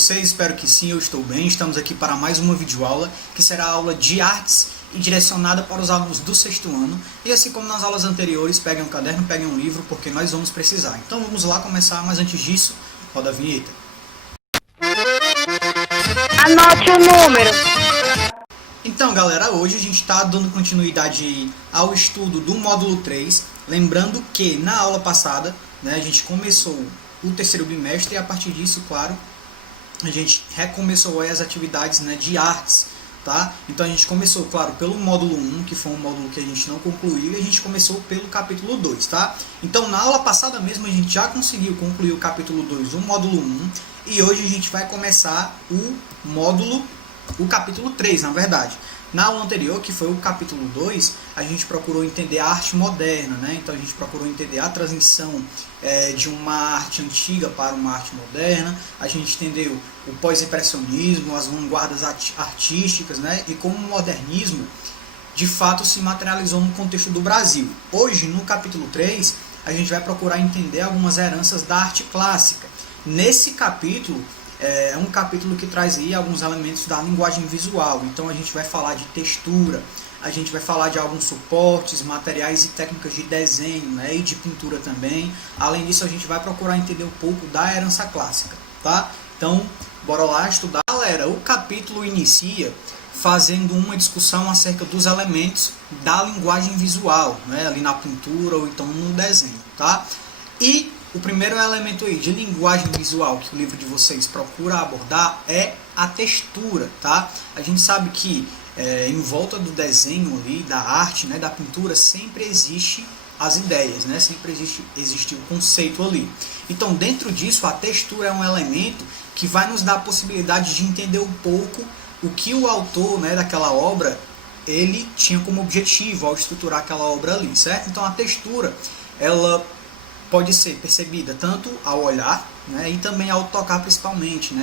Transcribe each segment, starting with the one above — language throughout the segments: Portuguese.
vocês? Espero que sim, eu estou bem. Estamos aqui para mais uma videoaula, que será a aula de artes e direcionada para os alunos do sexto ano. E assim como nas aulas anteriores, peguem um caderno, peguem um livro, porque nós vamos precisar. Então vamos lá começar, mas antes disso, roda a vinheta. Anote o número. Então galera, hoje a gente está dando continuidade ao estudo do módulo 3. Lembrando que na aula passada, a gente começou o terceiro bimestre e a partir disso, claro, a gente recomeçou as atividades de artes, tá? Então a gente começou, claro, pelo módulo 1, que foi um módulo que a gente não concluiu, e a gente começou pelo capítulo 2, tá? Então na aula passada mesmo a gente já conseguiu concluir o capítulo 2 do módulo 1, e hoje a gente vai começar o capítulo 3, na verdade. Na aula anterior, que foi o capítulo 2, a gente procurou entender a arte moderna, Então a gente procurou entender a transição de uma arte antiga para uma arte moderna, a gente entendeu o pós-impressionismo, as vanguardas artísticas, e como o modernismo de fato se materializou no contexto do Brasil. Hoje, no capítulo 3, a gente vai procurar entender algumas heranças da arte clássica. Nesse capítulo, é um capítulo que traz aí alguns elementos da linguagem visual. Então a gente vai falar de textura, a gente vai falar de alguns suportes, materiais e técnicas de desenho, e de pintura também. Além disso, a gente vai procurar entender um pouco da herança clássica, tá? Então, bora lá estudar. Galera, o capítulo inicia fazendo uma discussão acerca dos elementos da linguagem visual, ali na pintura ou então no desenho, tá? E o primeiro elemento aí de linguagem visual que o livro de vocês procura abordar é a textura, tá? A gente sabe que em volta do desenho ali, da arte, da pintura, sempre existe as ideias, sempre existe o conceito ali. Então, dentro disso, a textura é um elemento que vai nos dar a possibilidade de entender um pouco o que o autor, daquela obra, ele tinha como objetivo ao estruturar aquela obra ali, certo? Então, a textura, ela pode ser percebida tanto ao olhar, e também ao tocar principalmente,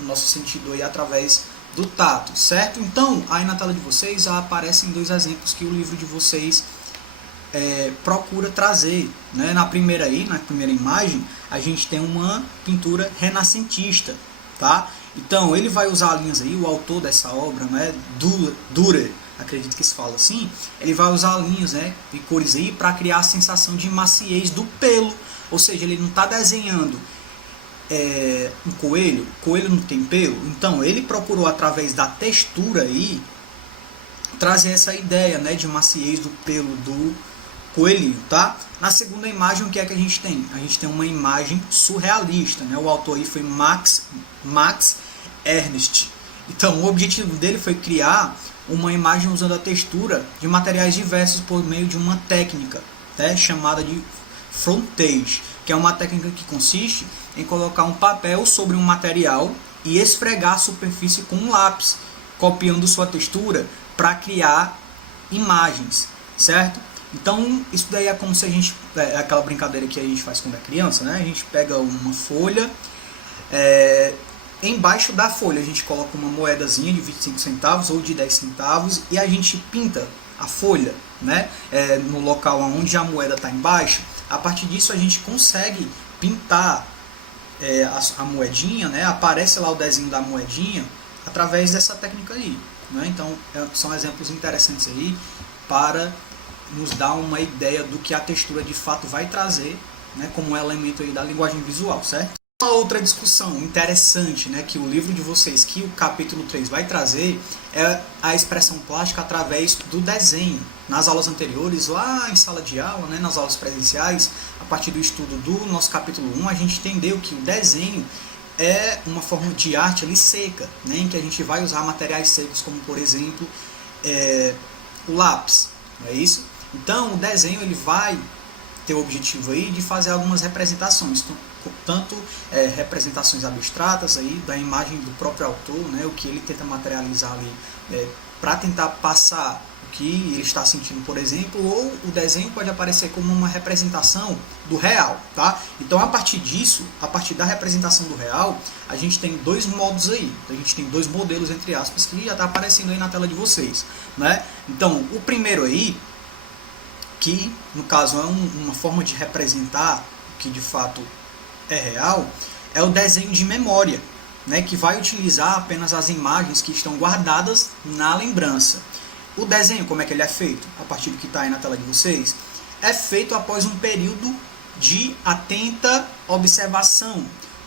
o nosso sentido aí através do tato, certo? Então, aí na tela de vocês aparecem dois exemplos que o livro de vocês procura trazer, na primeira imagem, a gente tem uma pintura renascentista, tá? Então, ele vai usar linhas aí, o autor dessa obra, Dürer, acredito que se fala assim, ele vai usar linhas e cores aí para criar a sensação de maciez do pelo, ou seja, ele não está desenhando um coelho, coelho não tem pelo, então ele procurou através da textura aí trazer essa ideia de maciez do pelo do coelhinho, tá? Na segunda imagem, o que é que a gente tem? A gente tem uma imagem surrealista, o autor aí foi Max Ernst. Então o objetivo dele foi criar uma imagem usando a textura de materiais diversos por meio de uma técnica chamada de frontage, que é uma técnica que consiste em colocar um papel sobre um material e esfregar a superfície com um lápis, copiando sua textura para criar imagens, certo? Então isso daí é como se a gente, aquela brincadeira que a gente faz quando é criança, a gente pega uma folha, embaixo da folha a gente coloca uma moedazinha de 25 centavos ou de 10 centavos e a gente pinta a folha, no local onde a moeda está embaixo. A partir disso a gente consegue pintar a moedinha, aparece lá o desenho da moedinha através dessa técnica aí, Então são exemplos interessantes aí para nos dar uma ideia do que a textura de fato vai trazer, como um elemento aí da linguagem visual, certo? Uma outra discussão interessante que o livro de vocês, que o capítulo 3 vai trazer, é a expressão plástica através do desenho. Nas aulas anteriores, lá em sala de aula, nas aulas presenciais, a partir do estudo do nosso capítulo 1, a gente entendeu que o desenho é uma forma de arte ali seca, em que a gente vai usar materiais secos, como por exemplo o lápis, não é isso? Então o desenho ele vai ter o objetivo aí de fazer algumas representações, tanto representações abstratas aí da imagem do próprio autor, o que ele tenta materializar ali para tentar passar o que ele está sentindo, por exemplo, ou o desenho pode aparecer como uma representação do real, tá? Então a partir disso, a partir da representação do real, a gente tem dois modos aí, a gente tem dois modelos entre aspas que já está aparecendo aí na tela de vocês, Então o primeiro aí, que no caso é uma forma de representar o que de fato é real, é o desenho de memória, né, que vai utilizar apenas as imagens que estão guardadas na lembrança. O desenho, como é que ele é feito? A partir do que está aí na tela de vocês, é feito após um período de atenta observação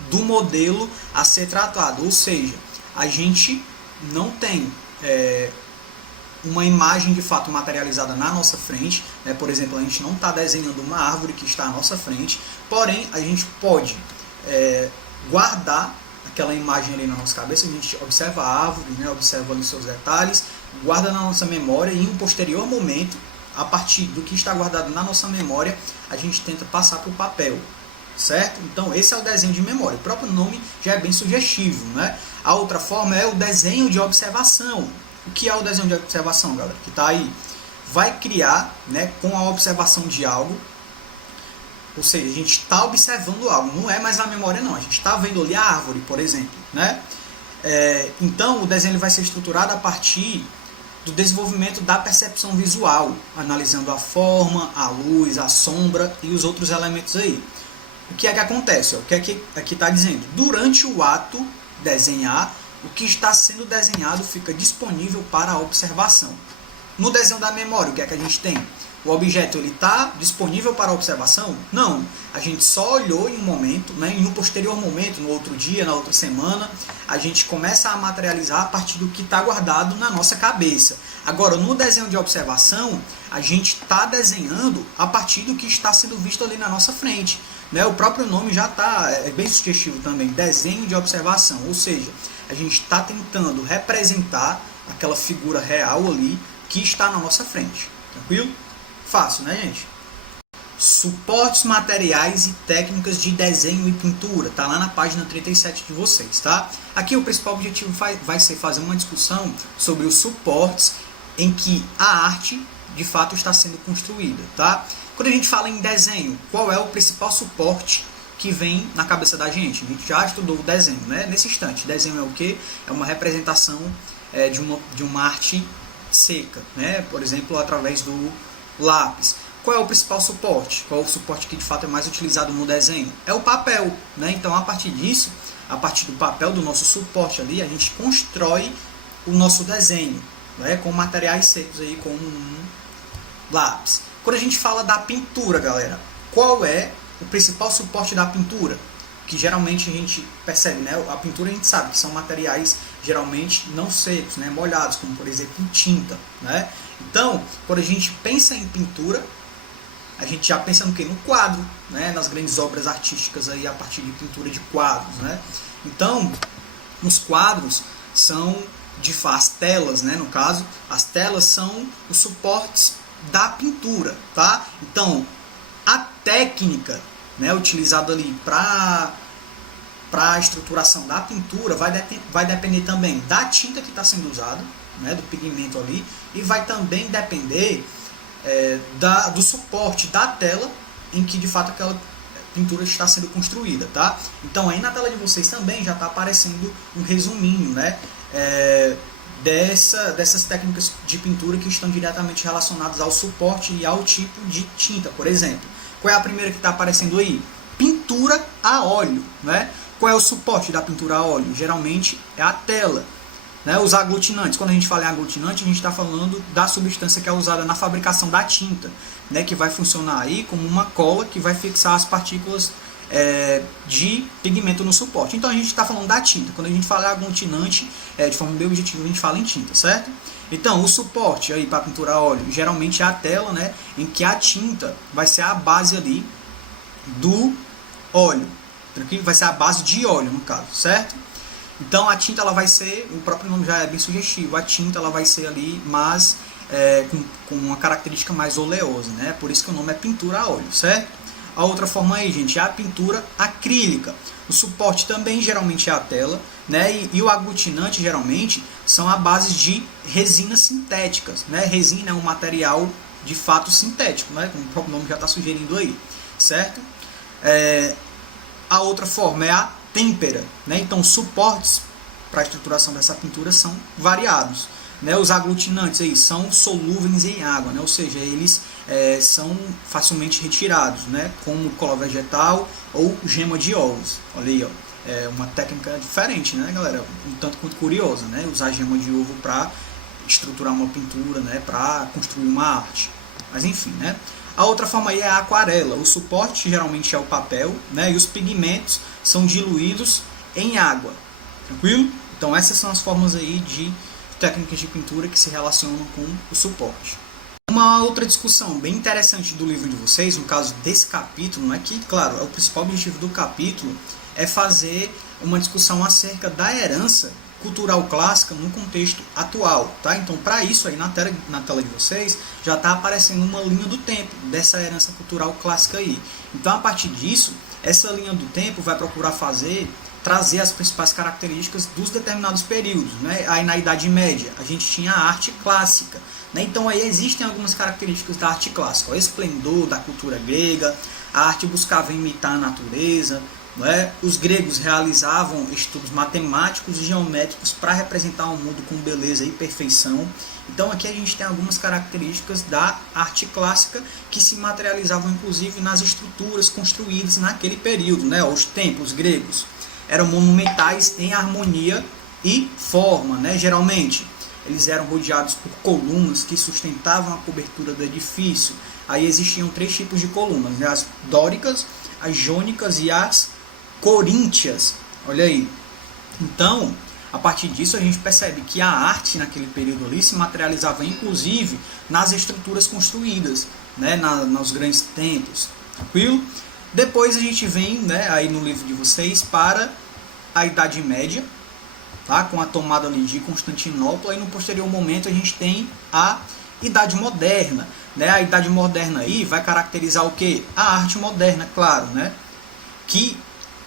do modelo a ser tratado, ou seja, a gente não tem uma imagem de fato materializada na nossa frente, né? Por exemplo, a gente não está desenhando uma árvore que está à nossa frente, porém a gente pode guardar aquela imagem ali na nossa cabeça, a gente observa a árvore, né? Observa ali os seus detalhes, guarda na nossa memória e em um posterior momento, a partir do que está guardado na nossa memória, a gente tenta passar para o papel, certo? Então esse é o desenho de memória, o próprio nome já é bem sugestivo, né? A outra forma é o desenho de observação. O que é o desenho de observação, galera? Que está aí, vai criar, né, com a observação de algo, ou seja, a gente está observando algo, não é mais na memória não, a gente está vendo ali a árvore, por exemplo, né? Então o desenho ele vai ser estruturado a partir do desenvolvimento da percepção visual, analisando a forma, a luz, a sombra e os outros elementos aí. O que é que acontece? O que é que aqui está dizendo? Durante o ato desenhar, o que está sendo desenhado fica disponível para a observação. No desenho da memória, o que é que a gente tem? O objeto está disponível para a observação? Não. A gente só olhou em um momento, né? Em um posterior momento, no outro dia, na outra semana, a gente começa a materializar a partir do que está guardado na nossa cabeça. Agora, no desenho de observação, a gente está desenhando a partir do que está sendo visto ali na nossa frente, né? O próprio nome já está bem sugestivo também, desenho de observação, ou seja, a gente está tentando representar aquela figura real ali que está na nossa frente. Tranquilo? Fácil, né, gente? Suportes materiais e técnicas de desenho e pintura. Tá lá na página 37 de vocês, tá? Aqui o principal objetivo vai ser fazer uma discussão sobre os suportes em que a arte, de fato, está sendo construída, tá? Quando a gente fala em desenho, qual é o principal suporte que vem na cabeça da gente? A gente já estudou o desenho, né? Nesse instante, desenho é o quê? É uma representação de uma arte seca, né? Por exemplo, através do lápis. Qual é o principal suporte? Qual é o suporte que de fato é mais utilizado no desenho? É o papel, né? Então, a partir disso, a partir do papel, do nosso suporte ali, a gente constrói o nosso desenho, né? Com materiais secos aí, como um lápis. Quando a gente fala da pintura, galera, qual é o principal suporte da pintura? Que geralmente a gente percebe, né? A pintura a gente sabe que são materiais geralmente não secos, né? Molhados, como por exemplo tinta, né? Então, quando a gente pensa em pintura, a gente já pensa no quê? No quadro, né? Nas grandes obras artísticas aí a partir de pintura de quadros, né? Então, os quadros são as telas, né? No caso, as telas são os suportes da pintura, tá? Então, a técnica, né, utilizada ali para a estruturação da pintura vai depender também da tinta que está sendo usada, né, do pigmento ali, e vai também depender do suporte da tela em que de fato aquela pintura está sendo construída, tá? Então aí na tela de vocês também já está aparecendo um resuminho, né, dessas técnicas de pintura que estão diretamente relacionadas ao suporte e ao tipo de tinta, por exemplo. Qual é a primeira que está aparecendo aí? Pintura a óleo, né? Qual é o suporte da pintura a óleo? Geralmente é a tela, né? Os aglutinantes. Quando a gente fala em aglutinante, a gente está falando da substância que é usada na fabricação da tinta, né? Que vai funcionar aí como uma cola que vai fixar as partículas de pigmento no suporte. Então a gente está falando da tinta. Quando a gente fala aglutinante, de forma bem objetiva, a gente fala em tinta, certo? Então, o suporte aí para pintura a óleo, geralmente é a tela, né, em que a tinta vai ser a base ali do óleo. Vai ser a base de óleo, no caso, certo? Então, a tinta ela vai ser, o próprio nome já é bem sugestivo, a tinta ela vai ser ali, mas com uma característica mais oleosa, né? Por isso que o nome é pintura a óleo, certo? A outra forma aí, gente, é a pintura acrílica. O suporte também geralmente é a tela, né? E o aglutinante geralmente são a base de resinas sintéticas, né? Resina é um material de fato sintético, né? Como o próprio nome já está sugerindo aí, certo? A outra forma é a têmpera, né? Então, os suportes para a estruturação dessa pintura são variados, né? Os aglutinantes aí são solúveis em água, né? Ou seja, eles são facilmente retirados, né? Como cola vegetal ou gema de ovos. Olha aí, ó. uma técnica diferente, né, galera? Um tanto quanto curiosa, né? Usar gema de ovo para estruturar uma pintura, né? Para construir uma arte. Mas enfim, né? A outra forma aí é a aquarela. O suporte geralmente é o papel, né? E os pigmentos são diluídos em água. Tranquilo? Então essas são as formas aí de técnicas de pintura que se relacionam com o suporte. Uma outra discussão bem interessante do livro de vocês, no caso desse capítulo, é que, claro, o principal objetivo do capítulo é fazer uma discussão acerca da herança cultural clássica no contexto atual, tá? Então, para isso aí na tela de vocês já está aparecendo uma linha do tempo dessa herança cultural clássica aí. Então, a partir disso, essa linha do tempo vai procurar trazer as principais características dos determinados períodos, né? Aí na Idade Média a gente tinha a arte clássica, né? Então aí existem algumas características da arte clássica, o esplendor da cultura grega, a arte buscava imitar a natureza, né? Os gregos realizavam estudos matemáticos e geométricos para representar o mundo com beleza e perfeição. Então aqui a gente tem algumas características da arte clássica que se materializavam inclusive nas estruturas construídas naquele período, né? Os templos gregos eram monumentais em harmonia e forma, né? Geralmente eles eram rodeados por colunas que sustentavam a cobertura do edifício. Aí existiam 3 tipos de colunas, né? As dóricas, as jônicas e as coríntias. Olha aí. Então, a partir disso a gente percebe que a arte naquele período ali se materializava inclusive nas estruturas construídas, né? Nos grandes templos. Tranquilo? Depois a gente vem, né, aí no livro de vocês para a Idade Média, tá? Com a tomada ali de Constantinopla, e no posterior momento a gente tem a Idade Moderna, né? A Idade Moderna aí vai caracterizar o quê? A arte moderna, claro, né? Que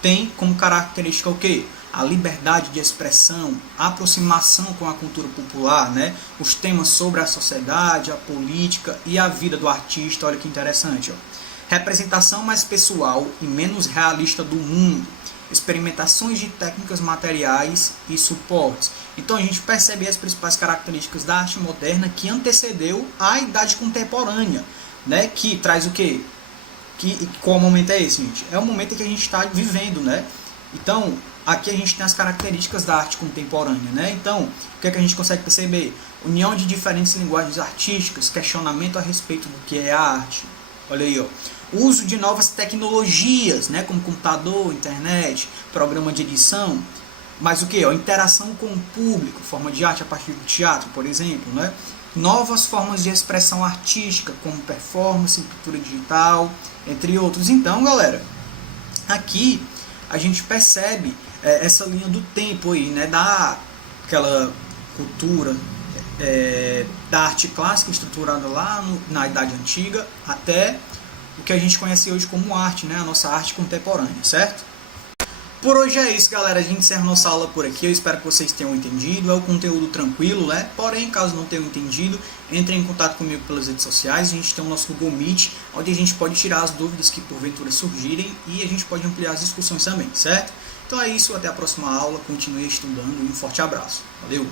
tem como característica o quê? A liberdade de expressão, a aproximação com a cultura popular, né? Os temas sobre a sociedade, a política e a vida do artista. Olha que interessante, ó. Representação mais pessoal e menos realista do mundo, experimentações de técnicas materiais e suportes. Então a gente percebe as principais características da arte moderna que antecedeu a Idade Contemporânea, né? Que traz o quê? Qual momento é esse, gente? É o momento em que a gente está vivendo, né? Então aqui a gente tem as características da arte contemporânea, né? Então o que é que a gente consegue perceber? União de diferentes linguagens artísticas, questionamento a respeito do que é a arte. Olha aí, ó. Uso de novas tecnologias, né, como computador, internet, programa de edição, mas o que? Interação com o público, forma de arte a partir do teatro, por exemplo, né? Novas formas de expressão artística, como performance, pintura digital, entre outros. Então, galera, aqui a gente percebe essa linha do tempo aí, né, daquela cultura da arte clássica estruturada lá na Idade Antiga até o que a gente conhece hoje como arte, né? A nossa arte contemporânea, certo? Por hoje é isso, galera. A gente encerra nossa aula por aqui. Eu espero que vocês tenham entendido. É um conteúdo tranquilo, né? Porém, caso não tenham entendido, entrem em contato comigo pelas redes sociais. A gente tem o nosso Google Meet, onde a gente pode tirar as dúvidas que porventura surgirem e a gente pode ampliar as discussões também, certo? Então é isso. Até a próxima aula. Continue estudando e um forte abraço. Valeu!